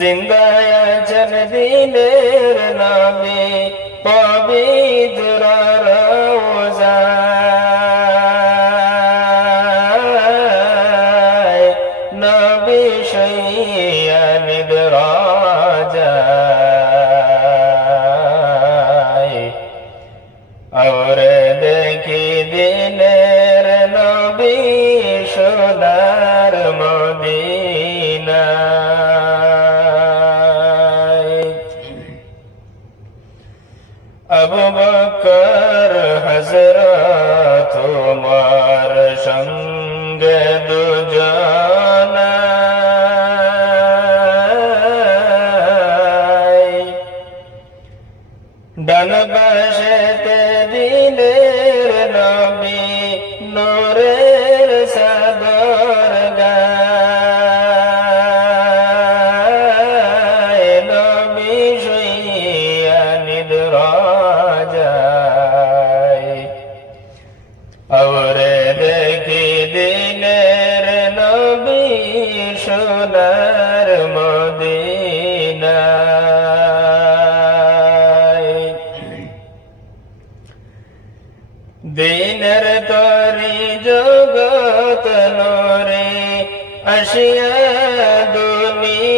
জিন্দায় আছেন দিনের নামে পবিত্র রোজায় নবী শৈয়ানিদ রাজায় और দেখি দিনের নবী সোনার আবু বকর হজরত তোমার সঙ্গে দুজনায় ডান পাশেতে দিনের নবী নোরের সাদর গায় নবী শুইয়া নিদ্রাজায় নবী সোনার মদিনায় দিনের তরি জগত নরে আসিয়া দুনিয়ায়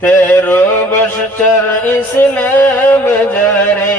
তেরো বছর ইসলাম জারে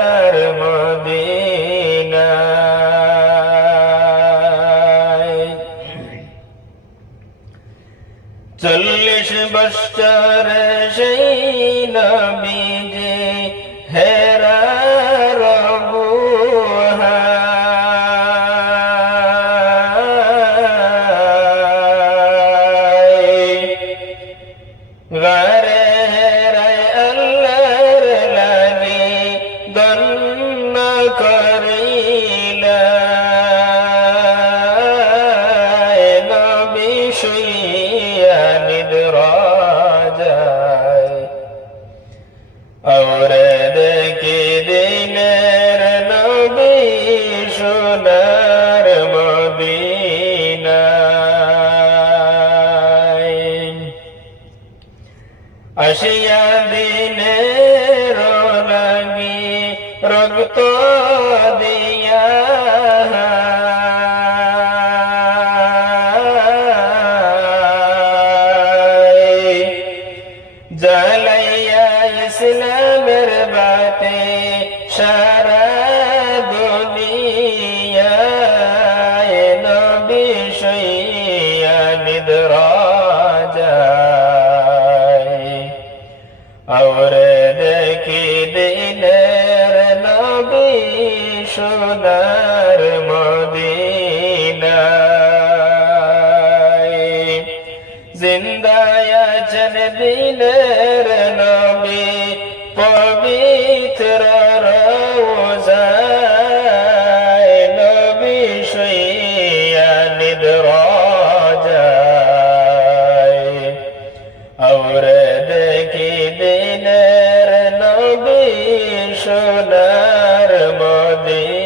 চল্লিশ বছর সেই নবী যে হেরা গারে নিদ্রাজায় और দেখি দিনের নবী সোনার মদিনায়? আসিয়া দিনের লাগি রক্ত দিয়া জ্বালাইয়া ইসলামের বাতে সারা দুনিয়ায় নবী শুইয়া নিদ্রাজায়। और দেখি দিনের নবী সোনার মদিনায়। দিনের নবী পবিত্র রোজায় নবী শুইয়া নিদ্রাজায়। और দেখি নবী সোনার মদিনায়